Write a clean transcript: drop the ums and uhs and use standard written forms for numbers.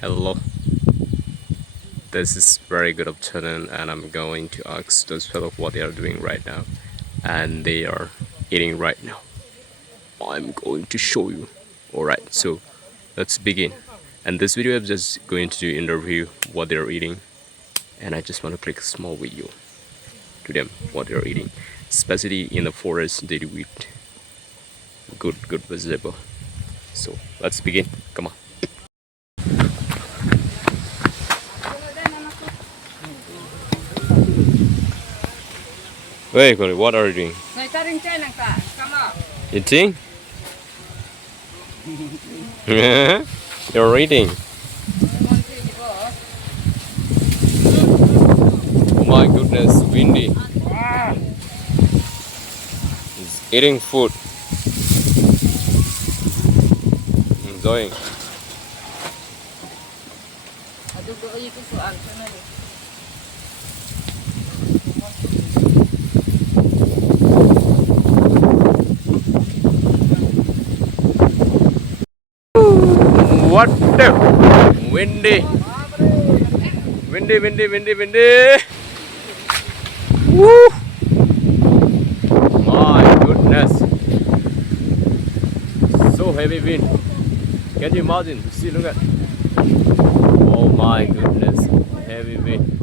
Hello, this is very good afternoon, and I'm going to ask those fellow what they are doing right now, and they are eating right now. I'm going to show you. Alright, so let's begin. And this video I'm just going to interview what they're eating, and I just want to click a small video to them what they're eating. Especially in the forest, they do eat good vegetable. So let's begin. Come on. Wait, Corey, what are you doing? Eating? You're eating. Oh my goodness, Windy is eating food. Enjoying. What the? Windy. Windy. Woo! My goodness. So heavy wind. Can you imagine? See, look at. Oh my goodness. Heavy wind.